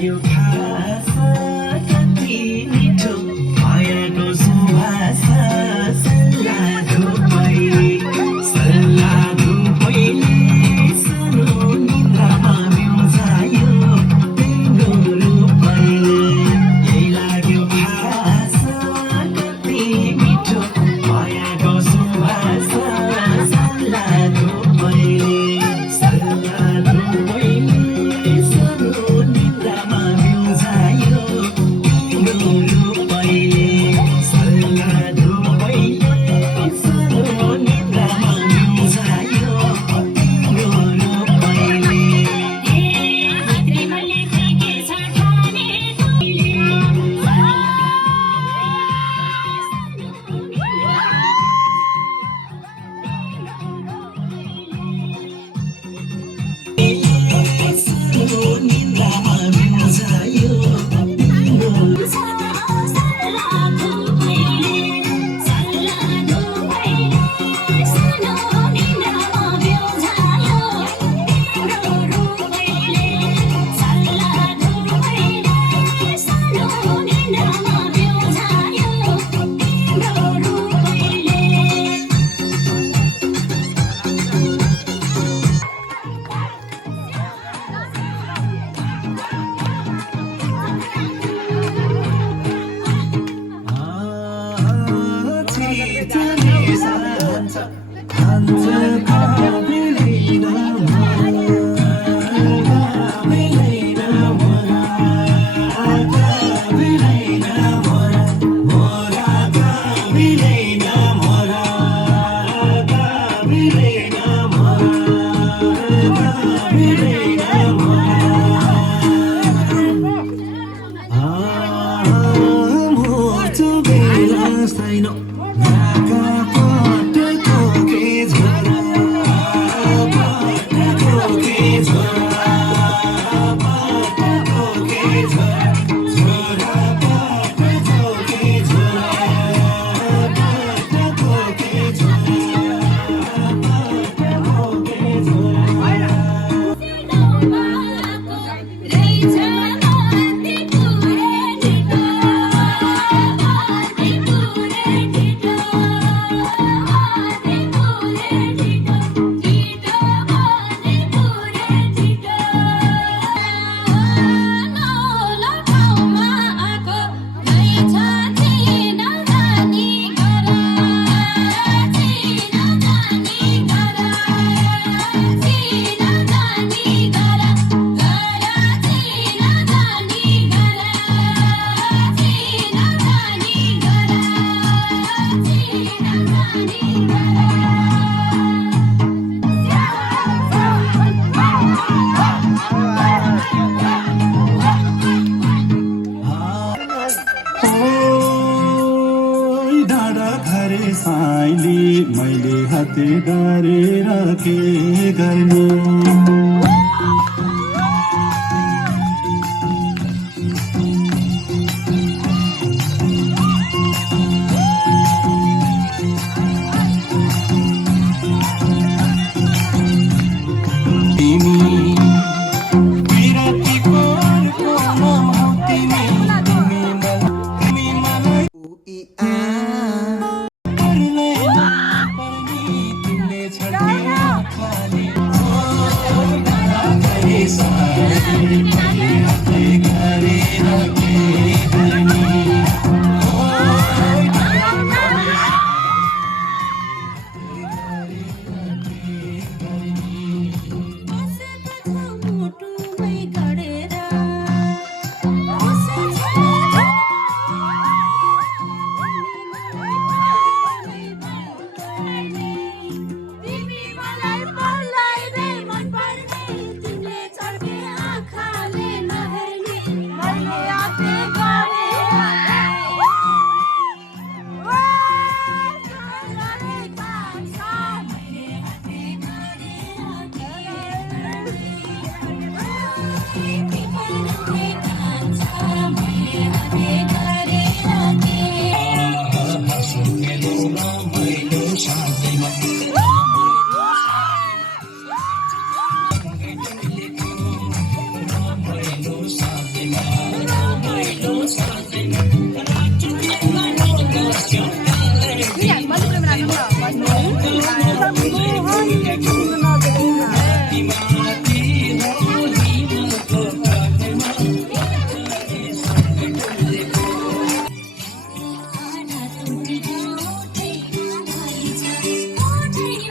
लाग्यो खास कति मिठो मायाको सुवास सल्लाहको पहिले सानो निद्रामा बिउजायो तिम्रो रूपैले यही लाग्यो खास कति मिठो मायाको सुवास सल्लाहको पहिले साइली मैले हाते गरेर के गर्नु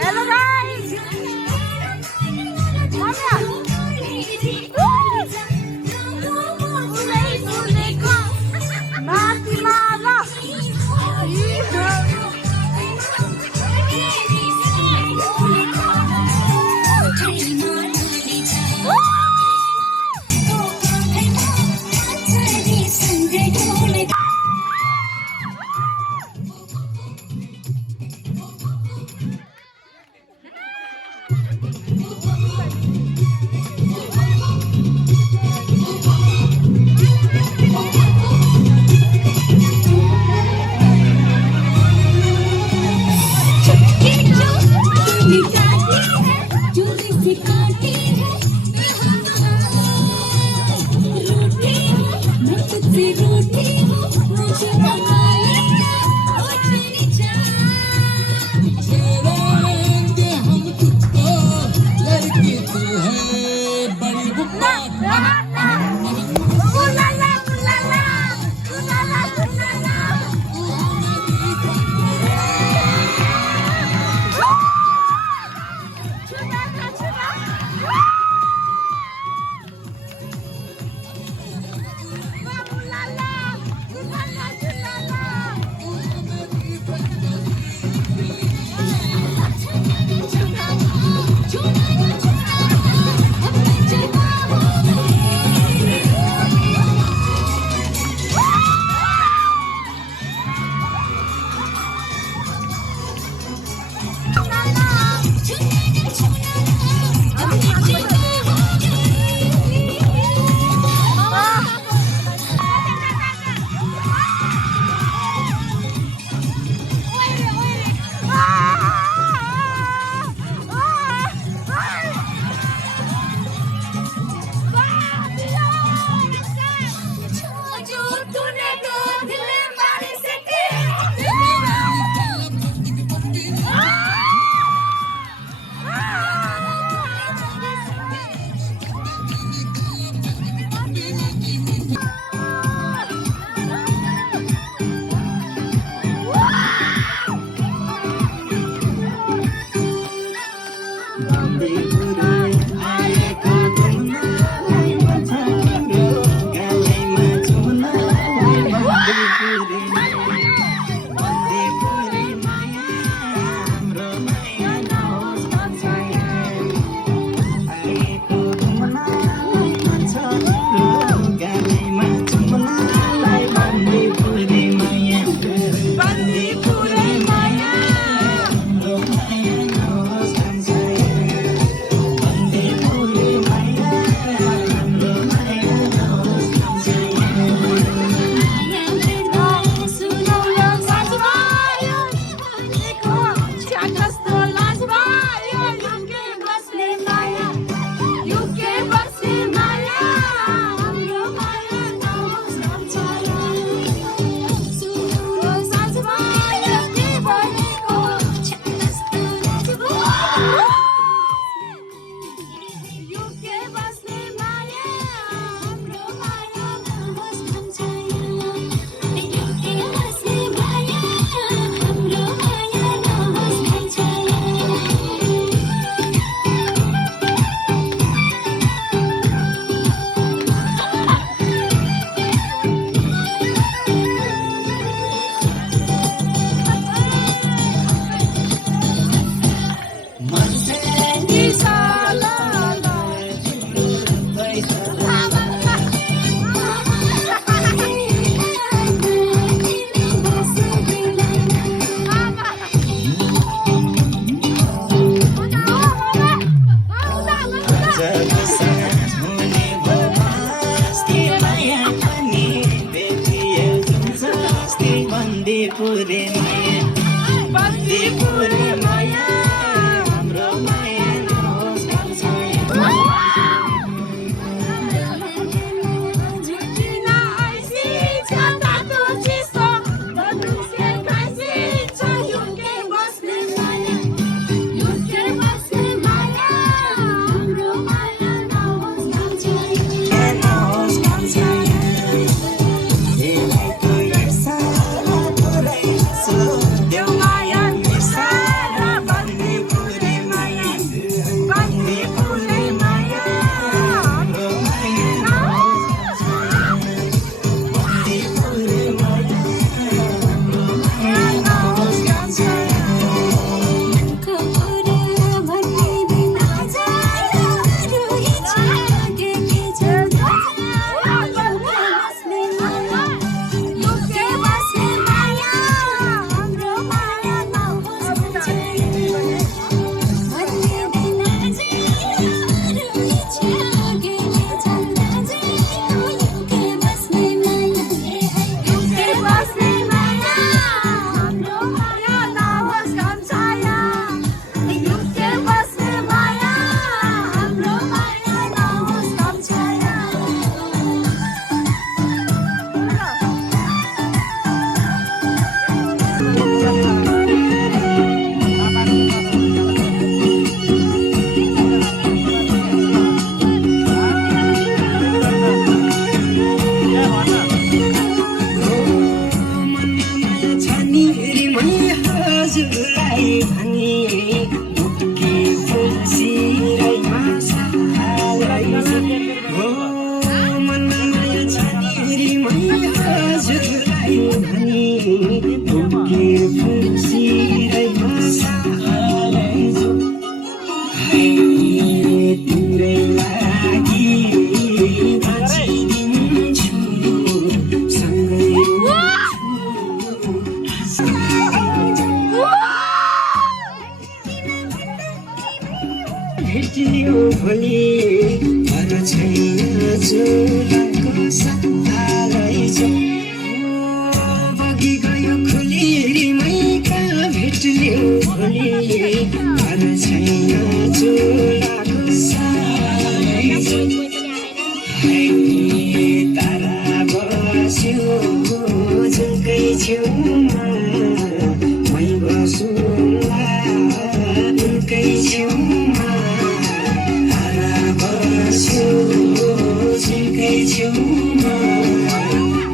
Hello guys! Mati malas! भेट्यो भोलि घर छैन चुलाको सत्ता रहेछ बगी गयो खुलिरीमै कहाँ भेट्यो भोलि घर छैन चुलाको सत्ता रहेछ तारा बस्यो झुल्कै छेउमा मै बसुँला उनकै छेउमा तारा बस्यो झुल्कै छेउमा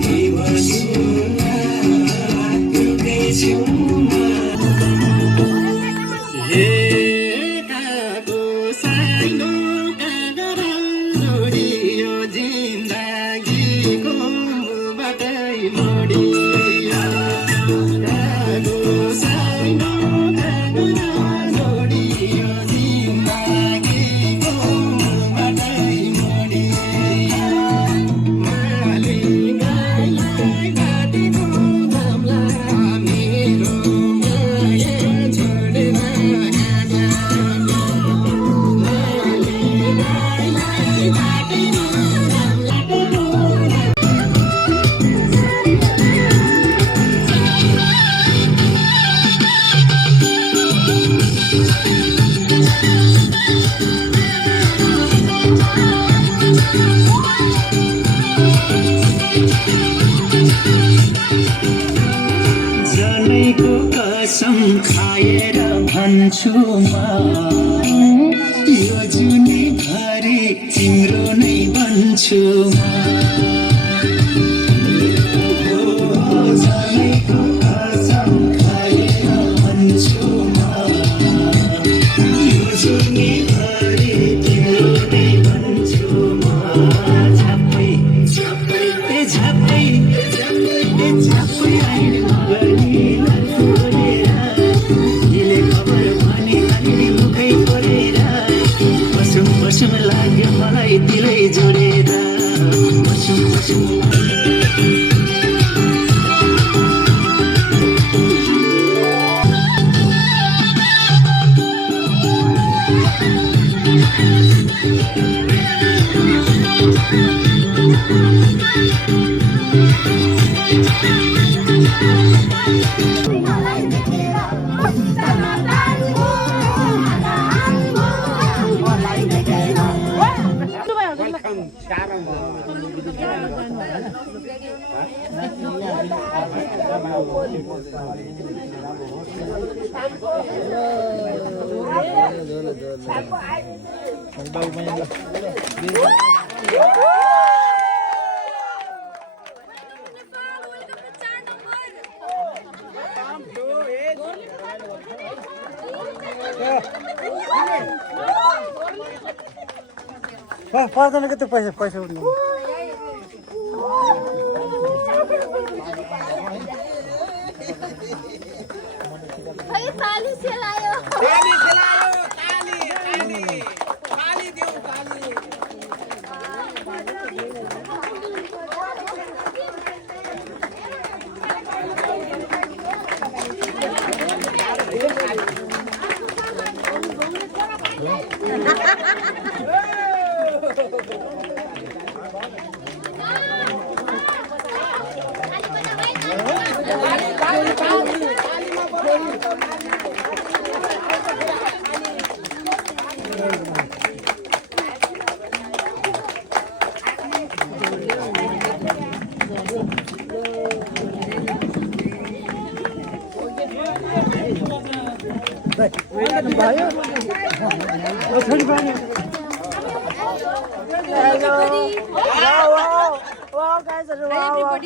मै बसुँला उनकै छेउमा काको सानो जलैको कसम खाएर भन्छु म यो जुनी भरि तिम्रो नै बन्छु म जलैको कसम खाएर भन्छु म यो जुनी भरि तिम्रो नै बन्छु म झ्याप्पै झ्याप्पै झ्याप्पै झ्याप्पै आइले मौसम लाग्यो मलाई दिलै जोडेर मौसम पर्दैन के त्यो पैसा उठ्नु ताली सेलायो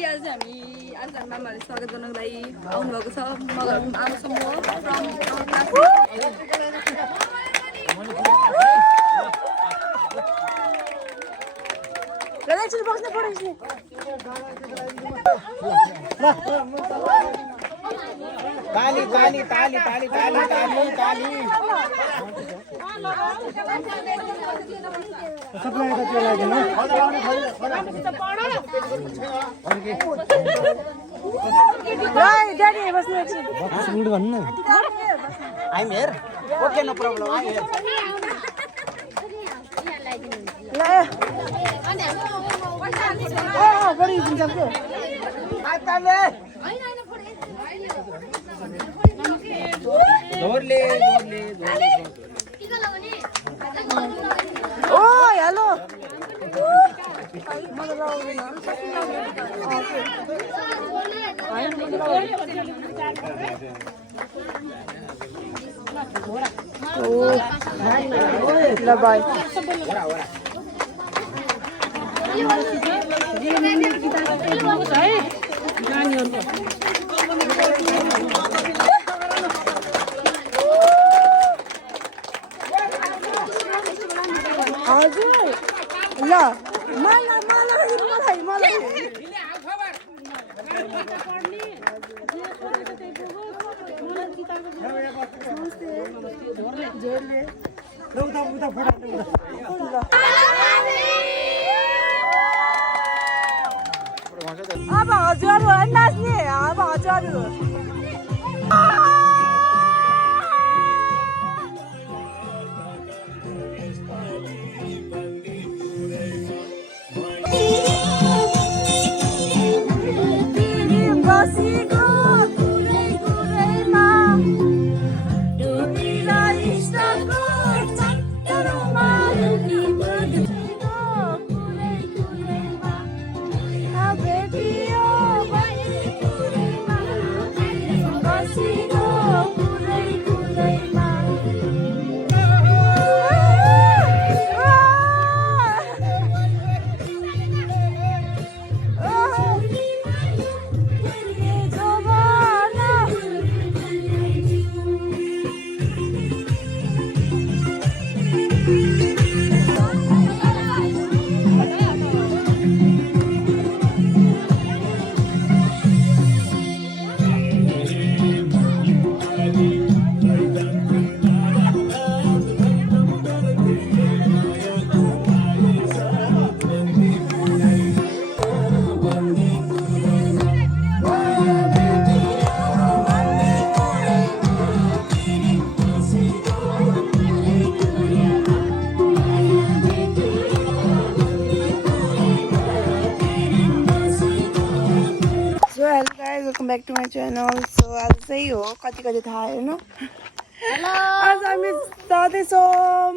आज हामी मामाले स्वागत गर्नको लागि आउनुभएको छ मगर आमा समूह ताली ताली ताली ताली ताली ताली ताली सबलाई त त्यो लाग्दैन ड्याडी बस्नु एकछिन भन्नु I'm here. Okay, no problem. I'm here. बढी दिन्छ के ओ हेलो ल बाई हजुर ल मलाई अब हजुरहरू नाच्ने अब हजुरहरू welcome back to my channel so आज चाहिँ हो कति थाहा होइन आज हामी जाँदैछौँ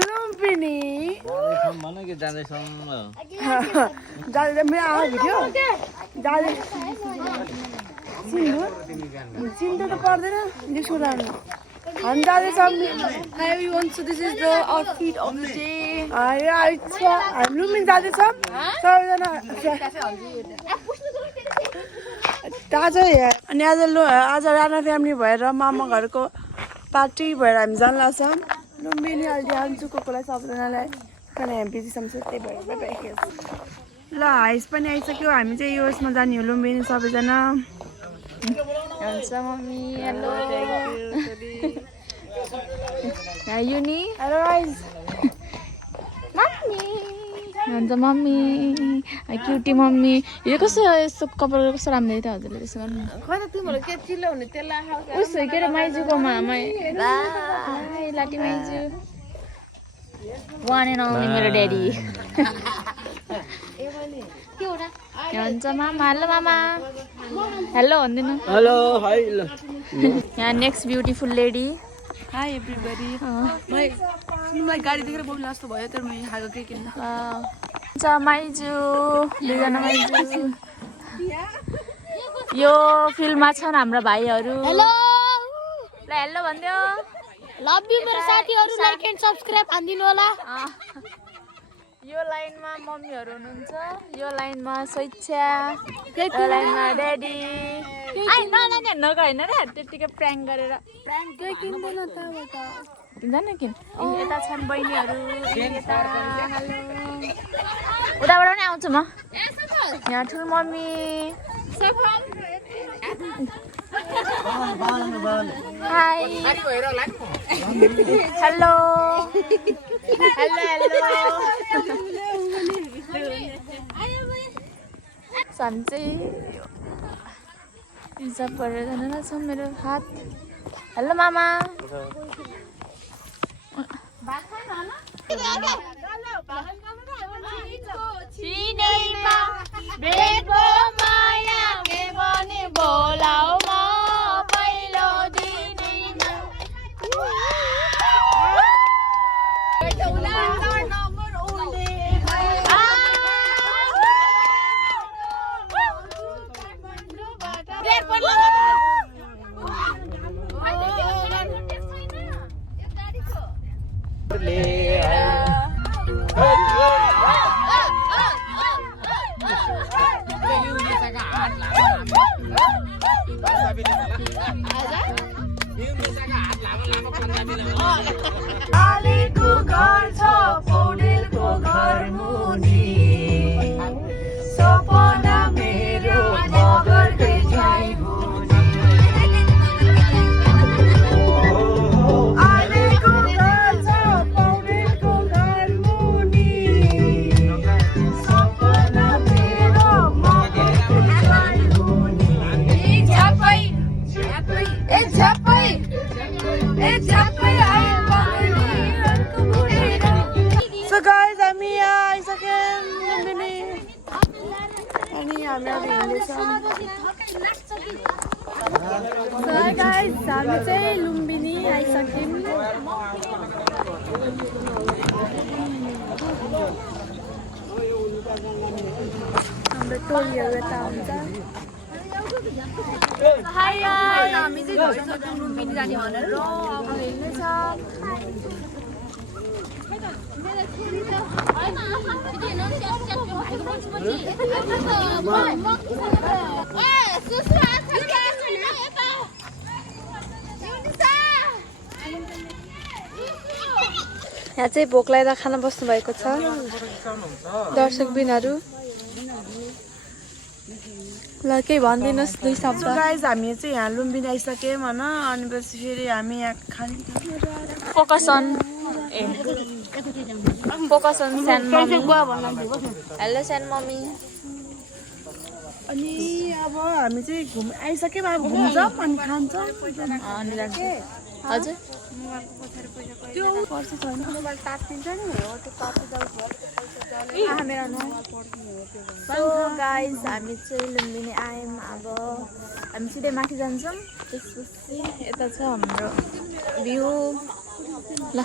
लुम्बिनी जाँदै मेरो आमा भिडियो जाँदै चिन्नु त पर्दैन दिउँसो राम्रो हामी जाँदैछौँ So this is the outfit of the day. हामी लुम्बिनी जाँदैछौँ सबैजना ताजा अनि आज राणा फ्यामिली भएर मामा घरको पार्टी भएर हामी जान लाग्छौँ लुम्बिनी अहिले आउँछु कोलाई सबैजनालाई खाना हामी बिजी सम्झ त्यही भएर ल हाइस पनि आइसक्यो हामी चाहिँ यो उसमा जाने हो लुम्बिनी सबैजना हुन्छ मम्मी हेलो युनी हेलो गाइस हुन्छ मम्मी क्युटी मम्मी यो कस्तो यस्तो कपाल कस्तो राम्रो थियो हजुरले त्यसो गर्नु खै त तिम्रो के चिल्लो हुने त्यसलाई खाऊ उसो के अरे माइजूको मामा लाटी माइजू वान एन्ड ओन्ली मेरो ड्याडी हुन्छ मामा हेलो मामा हेलो भनिदिनु हेलो हाई ल यहाँ next beautiful lady high everybody मलाई गाडी देखेर बोल्नु जस्तो भयो तर मैले खाएको केही किन्न हुन्छ माइजू दुईजना माइजू यो फिल्ममा छन् हाम्रो भाइहरू हेलो ल हेलो भन्दियो लभ यु मेरो साथीहरु लाइक एन्ड सब्स्क्राइब हान्दिनु होला यो लाइनमा मम्मीहरू हुनुहुन्छ यो लाइनमा स्वेच्छा यो लाइनमा ड्याडी आइ नगयो होइन र त्यतिकै प्र्याङ्क गरेर किन्दैन किन यता छन् बहिनीहरू यता उताबाट पनि आउँछु म यहाँ ठुलो mummy hi hello hello hello हामी चाहिँ रिजर्भ गरेर जानु छ मेरो हात हेलो मामा चिनैमा भेटको माया के भने बोलाऊ म पहिलो दिनैमा आलेको घर छ पौडेलको घर मुनि सपना मेरो मगरकै झै हुने आलेको घर छ पौडेलको घर मुनि सपना मेरो मगरकै झै हुने झ्यापै So guys, हामी यहाँ आइसक्यौँ लुम्बिनी अनि हामी अब हिँड्दैछौँ। So guys, हामी चाहिँ लुम्बिनी आइसक्यौँ। हाम्रो टोलीहरू यता हुन्छ। हाय गाइस हामी चाहिँ गइसक्यौँ लुम्बिनी जाने भनेर र अब हिँड्दैछ यहाँ चाहिँ भोक लागेर खाना बस्नु भएको छ दर्शकबिनहरू। ल केही भनिदिनुहोस् दुई शब्द। गाइस हामी चाहिँ यहाँ लुम्बिनी आइसक्यौँ होइन अनि पछि फेरि हामी यहाँ खाने फोकस अन सानो मम्मी हेलो सानो मम्मी अनि अब हामी चाहिँ आइसक्यौँ अब घुम्छौँ अनि खान्छौँ हजुर त्यो पर्छ छैन मोबाइल तात्तिन्छ नि हो त्यो सो गाइस हामी चाहिँ लुम्बिनी आयौँ अब हामी सिधै माथि जान्छौँ त्यसपछि यता छ हाम्रो भ्यू ल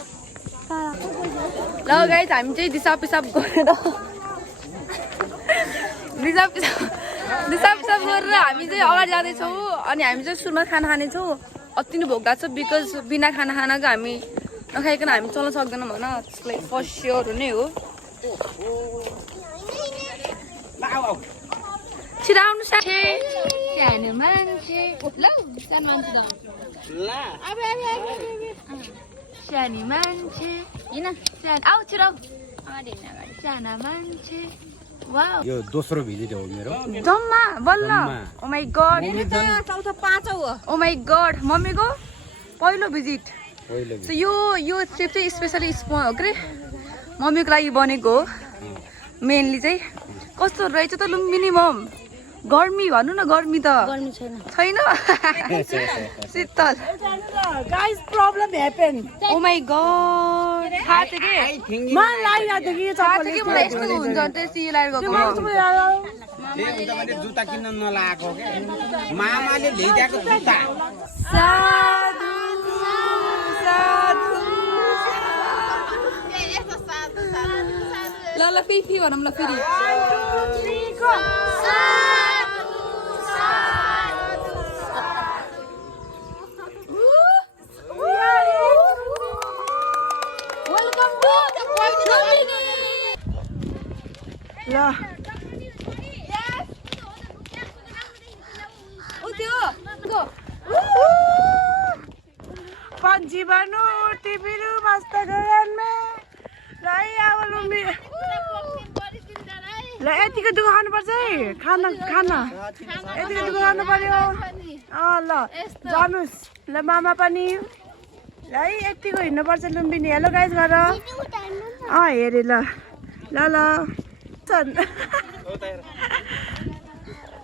गाइस हामी चाहिँ दिसा पिसाब गरेर गरेर हामी चाहिँ अगाडि जाँदैछौँ अनि हामी चाहिँ सुरुमा खाना खानेछौँ। अति नै भोक लाग्छ बिकज बिना खाना खानाको हामी नखाइकन हामी चल्न सक्दैनौँ होइन त्यसको लागि फर्स्ट स्योर नै हो। छिटो आउनु सानो मान्छे सानो मान्छे होइन आऊ छिटो साना मान्छे यो दोस्रो भिजिट हो मेरो जम्मा बल्ल ओ माई गॉड चौथो पाँचौँ हो ओ माई गॉड मम्मीको पहिलो भिजिट पहिलो सो यो ट्रिप चाहिँ स्पेसली के अरे मम्मीको लागि बनेको हो मेनली चाहिँ। कस्तो रहेछ त लुम्बिनी मम गर्मी भन्नु न गर्मी त छैन शीतल guys problem happen oh my God थाहा थियो कि मलाई लागिरहेको थियो कि थाहा थियो कि मलाई यस्तो हुन्छ त्यसै लगाएर गएको जुत्ता किन्न नलागेको के मामाले ल्याइदिएको जुत्ता साधु ल ल पिपी भनौँ ल फेरि ल पंछी बनो टिपिरु मस्त गगन में लाई अब लुम्बी ल यतिको दुःख खानुपर्छ है खाना यतिको दुःख खानु पर्यो ल जानुस् ल मामा पनि ल है यतिको हिँड्नुपर्छ लुम्बिनी। हेलो गाइस गर हेरे ल ल ल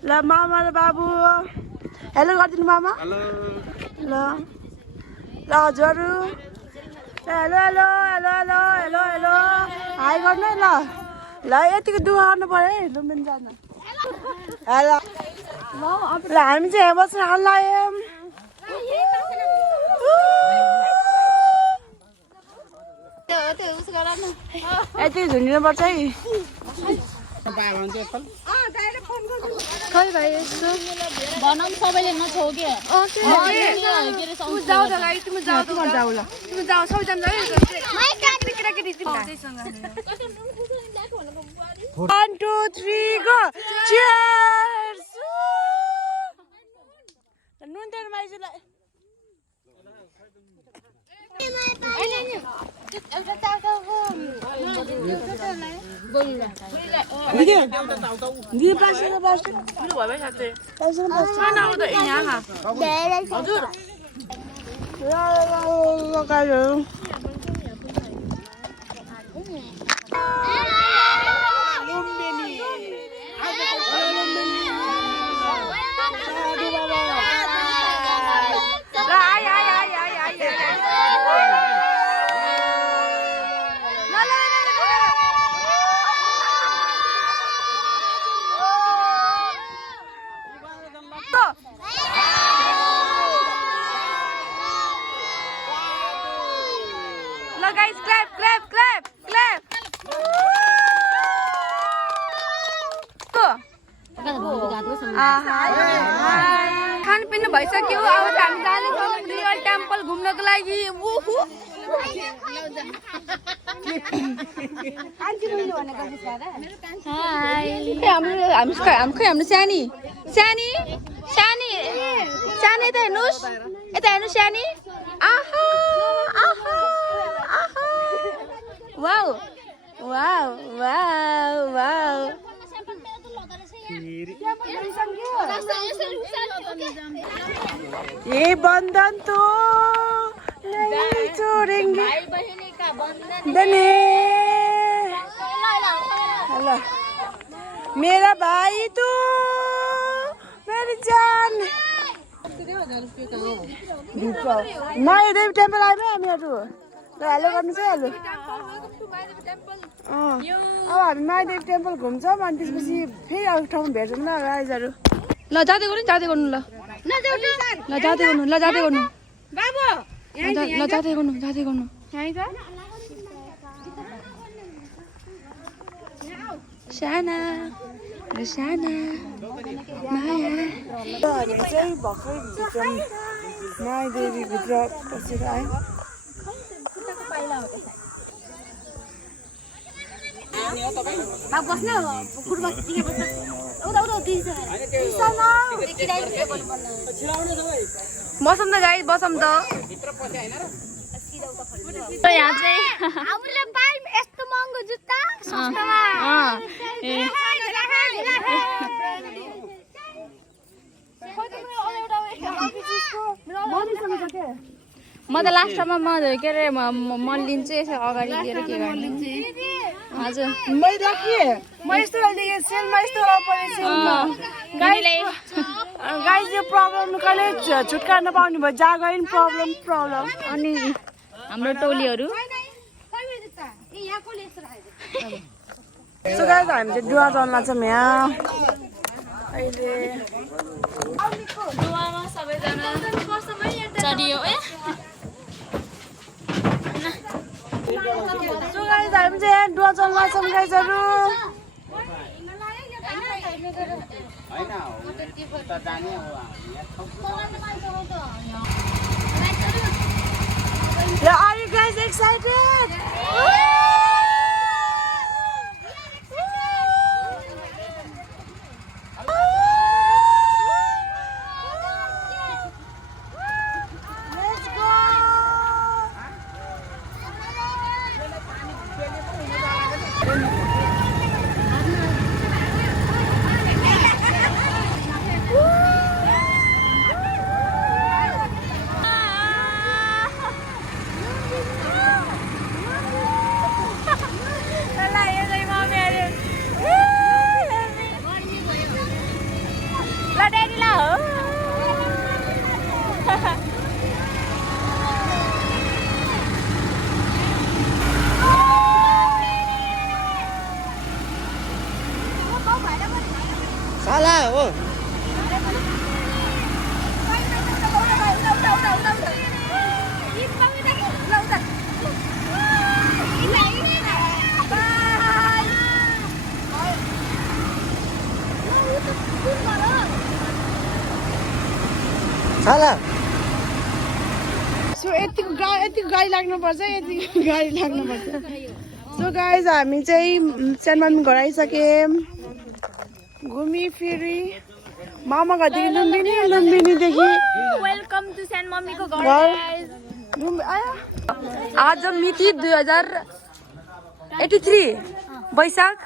ल मामा र बाबु हेलो गरिदिनु मामा ल ल हजुर hello hello hello hello hello hello hi गर्नु है ल ल यतिको दुःख गर्नु पर्यो है लुम्बिनी जान हेलो ल हामी चाहिँ यहाँ बस्न लाग्यौँ यति झुन्डिनुपर्छ है खै भाइ यस्तो भनौँ सबैले नछौ के जाऊ त गाई तिमी जाऊ ल तिमी जाऊ सबैजना जाऊ 1 2 3 गो चियर्स नुन तेल माइजलाई दिदी प्लास्टिक मेरो भए साथै प्लास्टिक आउँदा यहाँ हजुर guys, clap, clap, clap, clap. खानपिन भइसक्यो अब हामी जानेछौँ रियल टेम्पल घुम्नको लागि हाम्रो सानी सानी सानी सानी यता हेर्नुहोस् सानी आहा आहा वाउ वाउ वाउ वाउ ये बंधन तो नहीं छोड़ेंगे बने हेलो मेरा भाई तू मेरी जान महादेव टेम्पल आयो हामीहरू हेलो गर्नु चाहिँ हेलो अब हामी महादेव टेम्पल घुम्छौँ अनि त्यसपछि फेरि अर्को ठाउँमा भेट्छौँ ल गाइजहरू ल जाँदै गर्नु ल जाँदै गर्नु ल जाँदै गर्नु ल जाँदै गर्नु साना साना माया हामी चाहिँ भर्खर भित्र महादेवीभित्र बसेर आयो बसौँ त गाई बसौँ त यहाँ चाहिँ हामीले पायौँ यस्तो महँगो जुत्ता सस्तोमा म त लास्टमा म के अरे म लिन्छु यसो अगाडि दिएर के गर्ने हजुर मैले के म यस्तो अहिले सेलमा यस्तो गाइस यो प्रब्लम कहिले छुटकारा नपाउने भयो जागा इन प्रब्लम अनि हाम्रो टोलीहरू सो गाइस हामी चाहिँ डुवा जान लाग्छौँ यहाँ अहिले डुवामा सबैजना चढियो सो गाइस हामी चाहिँ यहाँ डुवा जान लाग्छौँ गाइसहरू Are you guys excited? Let's go! So यतिको गाडी लाग्नुपर्छ यतिको गाडी लाग्नुपर्छ सो गाइज हामी चाहिँ सेन्ट मम्मी घर आइसक्यौँ घुमी फिरी मामा घरदेखि लुम्बिनीदेखि वेलकम टु सेन्ट मम्मीको घर आज मिति 2083 वैशाख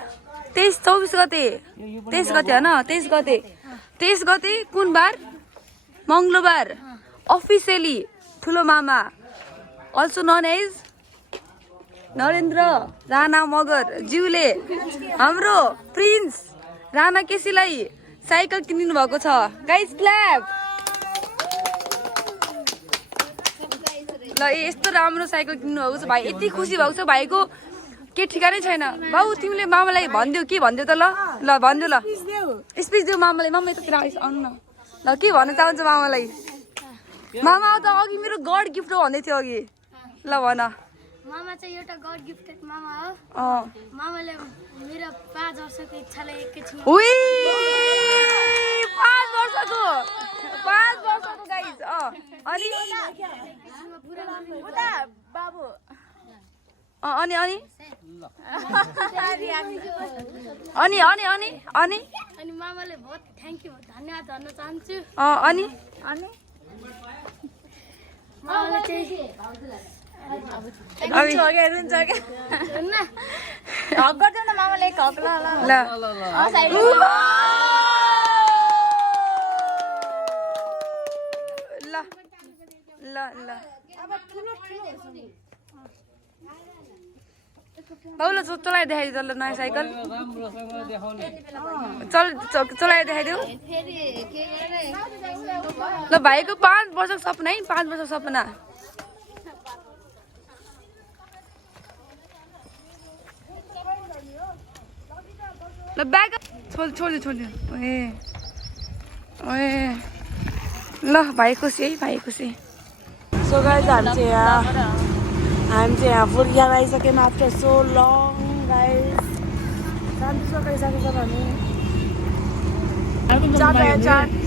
23 गते 23 गते होइन 23 गते कुन बार मङ्गलबार अफिसियली ठुलो मामा also known as Narendra Rana Magar ज्यूले हाम्रो प्रिन्स राणा केसीलाई साइकल किनिदिनु भएको छ गाइज क्ल्याप ल यस्तो राम्रो साइकल किन्नु भएको छ भाइ यति खुसी भएको छ भाइको के ठिकानै छैन बाउ तिमीले मामालाई भनिदेऊ के भनिदेऊ त ल भनिदेऊ ल स्पिच देऊ मामालाई मामा यतातिर आउनु न ल के भन्न चाहन्छ मामालाई मामा त अघि मेरो गड गिफ्ट हो भन्दै थियो अघि ल भन मामा चाहिँ एउटा गड गिफ्टेड मामा हो मामाले मेरो 5 वर्षको इच्छालाई एकैछिन 5 वर्षको गाइज अनि बाबु अनि मामाले बहुत थ्याङ्क यू धन्यवाद भन्न चाहन्छु अनि मामाले चाहिँ हक गर्दैन मामाले एक हक ल बाउला चलाएर देखाइदियो ल नयाँ साइकल चलाएर देखाइदेऊ ल भाइको 5 वर्षको सपना है 5 वर्षको सपना ल ब्याग छोडिदियो ए ल भाइ खुसी है भाइ खुसी सो गाइज हामी चाहिँ यहाँ फुर्किएर आइसक्यौँ आफ्टर सो लङ गाइज शान्ति सकाइसकेको छ भने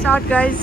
चाट गाइज